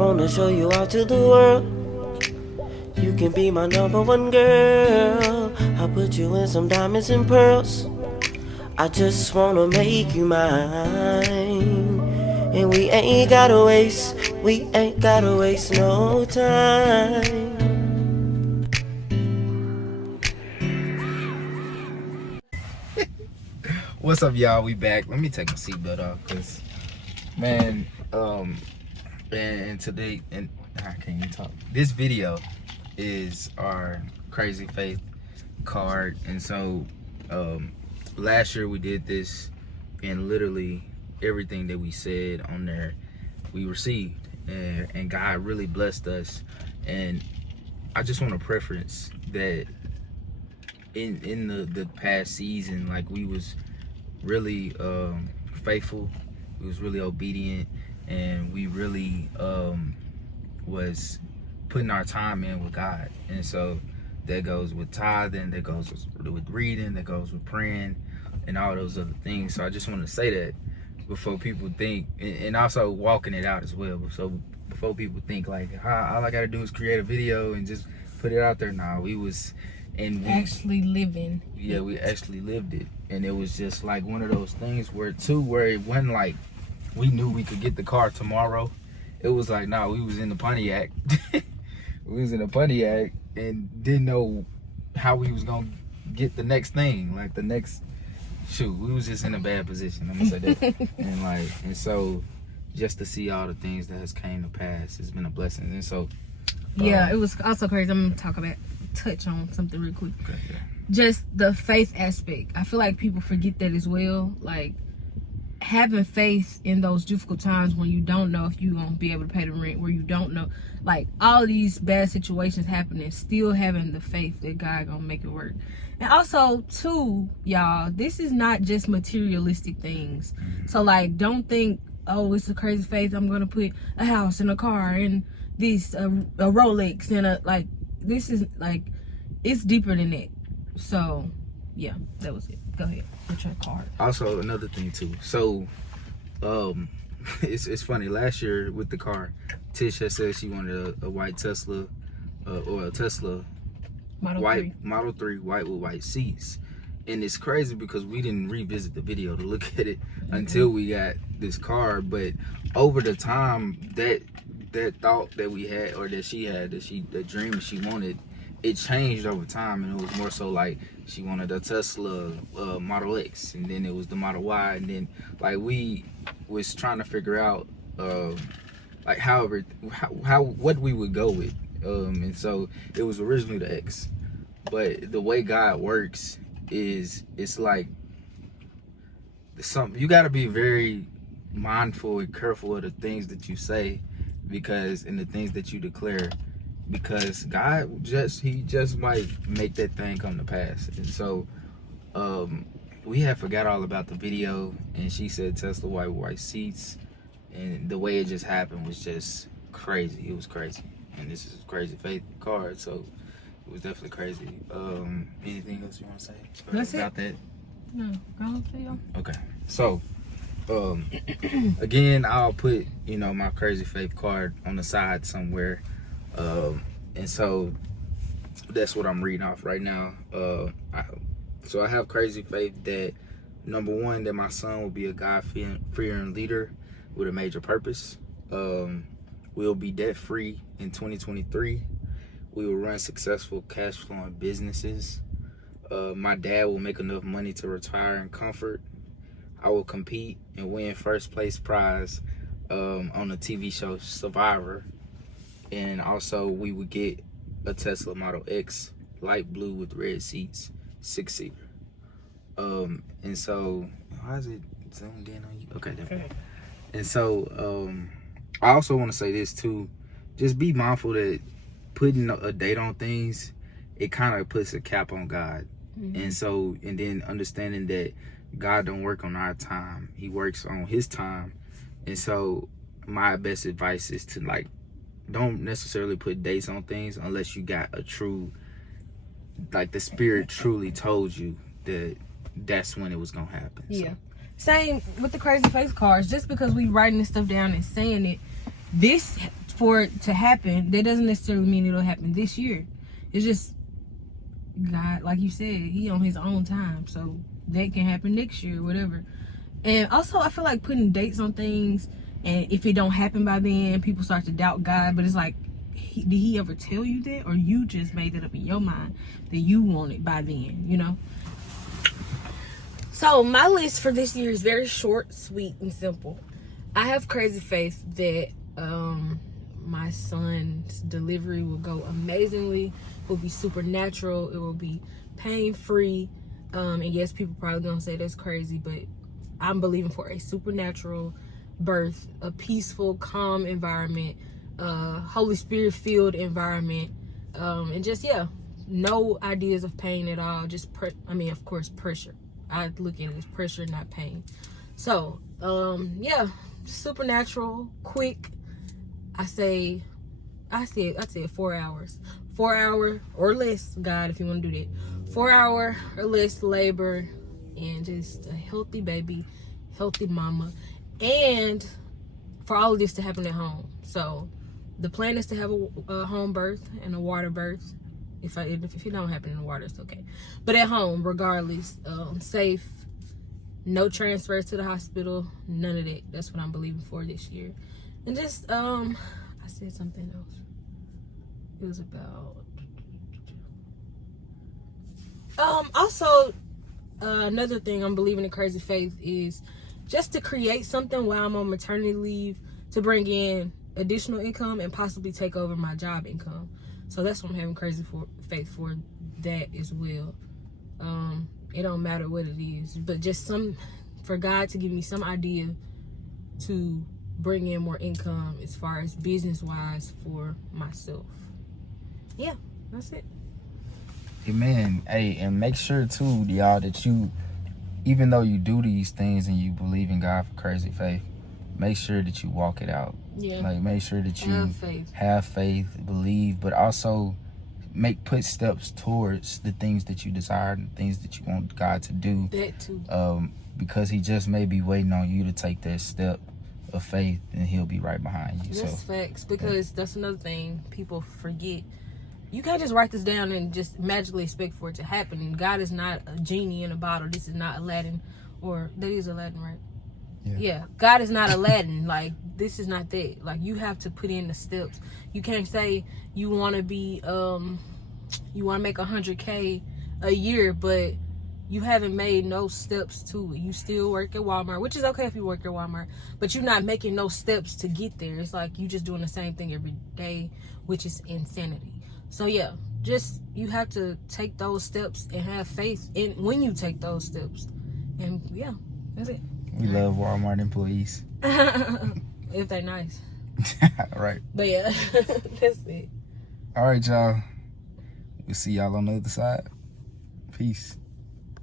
wanna show you out to the world. You can be my number one girl. I'll put you in some diamonds and pearls. I just wanna make you mine. And we ain't gotta waste no time. What's up, y'all? We back. Let me take my seatbelt off, cause man, and today, and I can't even talk. This video is our Crazy Faith card, and so last year we did this, and literally everything that we said on there we received, and God really blessed us. And I just want to preference that in the past season, like, we was really faithful, we was really obedient, and we really was putting our time in with God. And so that goes with tithing, that goes with reading, that goes with praying, and all those other things. So I just want to say that before people think, and also walking it out as well. So before people think like, all I gotta do is create a video and just put it out there. Nah, we was, and we actually living. Yeah, we actually lived it. And it was just like one of those things where it wasn't like we knew we could get the car tomorrow. It was like, nah, we was in the Pontiac. We was in the Pontiac and didn't know how we was gonna get the next thing, like the next shoot. We was just in a bad position, I'm gonna say that. and so just to see all the things that has came to pass, it's been a blessing. And so yeah, it was also crazy. I'm gonna touch on something real quick. Okay, yeah. Just the faith aspect. I feel like people forget that as well. Like, having faith in those difficult times when you don't know if you're gonna be able to pay the rent, where you don't know, like, all these bad situations happening, still having the faith that God gonna make it work. And also too, y'all, this is not just materialistic things. So like, don't think, oh, it's a crazy faith, I'm gonna put a house and a car and this a Rolex and like, this is like, it's deeper than that. So yeah, that was it. Go ahead with your card. Also, another thing too, so it's funny, last year with the car, Tish had said she wanted a white Tesla, or a Tesla Model 3 white with white seats. And it's crazy because we didn't revisit the video to look at it until we got this car. But over the time, that thought that we had, or that she had, the dream she wanted, it changed over time. And it was more so like she wanted a Tesla Model X, and then it was the Model Y, and then like we was trying to figure out like what we would go with, and so it was originally the X. But the way God works is, it's like you got to be very mindful and careful of the things that you say, and the things that you declare, because God he just might make that thing come to pass. And so we had forgot all about the video, and she said Tesla white seats, and the way it just happened was just crazy. It was crazy. And this is a Crazy Faith card, so it was definitely crazy. Anything else you want to say about that? No, go on, Theo. Okay, so again, I'll put my Crazy Faith card on the side somewhere, and so that's what I'm reading off right now. So I have Crazy Faith that, number one, that my son will be a God-fearing leader with a major purpose. We'll be debt-free in 2023. We will run successful cash-flowing businesses. My dad will make enough money to retire in comfort. I will compete and win first place prize on the TV show Survivor. And also, we would get a Tesla Model X, light blue with red seats, 6-seater. And so, how is it zoomed in on you? Okay, definitely. Okay. And so, I also want to say this too. Just be mindful that putting a date on things, it kind of puts a cap on God. And so, and then understanding that God don't work on our time, he works on his time. And so my best advice is to, like, don't necessarily put dates on things unless you got a true, like, the Spirit truly told you that that's when it was gonna happen. Yeah. Same with the Crazy Faith cards. Just because we writing this stuff down and saying it, this for it to happen, that doesn't necessarily mean it'll happen this year. It's just God, like you said, he on his own time, so that can happen next year, whatever. And also, I feel like putting dates on things, and if it don't happen by then, people start to doubt God. But it's like, did he ever tell you that, or you just made it up in your mind that you want it by then, you know? So my list for this year is very short, sweet, and simple. I have crazy faith that my son's delivery will go amazingly. It will be supernatural. It will be pain-free. And yes, people probably gonna say that's crazy, but I'm believing for a supernatural birth, a peaceful, calm environment, Holy Spirit filled environment, and just, yeah, no ideas of pain at all. Just of course, pressure. I look at it as pressure, not pain. So yeah, supernatural, quick. I'd say 4 hours. 4 hour or less, God, if you want to do that. 4 hour or less labor, and just a healthy baby, healthy mama, and for all of this to happen at home. So the plan is to have a home birth and a water birth. If it don't happen in the water, it's okay. But at home, regardless, safe, no transfers to the hospital, none of that. That's what I'm believing for this year. And just, I said something else. It was about, also, another thing I'm believing in crazy faith is just to create something while I'm on maternity leave to bring in additional income and possibly take over my job income. So that's what I'm having crazy faith for that as well. It don't matter what it is, but just for God to give me some idea to bring in more income as far as business wise for myself. Yeah, that's it. Amen. Hey, and make sure too, y'all, that you, even though you do these things and you believe in God for crazy faith, make sure that you walk it out. Yeah. Like, make sure that you have faith, believe, but also put steps towards the things that you desire, the things that you want God to do. That too. Because he just may be waiting on you to take that step of faith, and he'll be right behind you. That's facts, because that's another thing people forget. You can't just write this down and just magically expect for it to happen. And God is not a genie in a bottle. This is not Aladdin, or that is Aladdin, right? Yeah. God is not Aladdin. Like, this is not that. Like, you have to put in the steps. You can't say you want to be you want to make 100K a year, but you haven't made no steps to it. You still work at Walmart, which is okay if you work at Walmart, but you're not making no steps to get there. It's like you just doing the same thing every day, which is insanity. So yeah, just, you have to take those steps and have faith in when you take those steps. And yeah, that's it. We love Walmart employees. If they're nice. Right. But yeah, that's it. All right, y'all. We'll see y'all on the other side. Peace.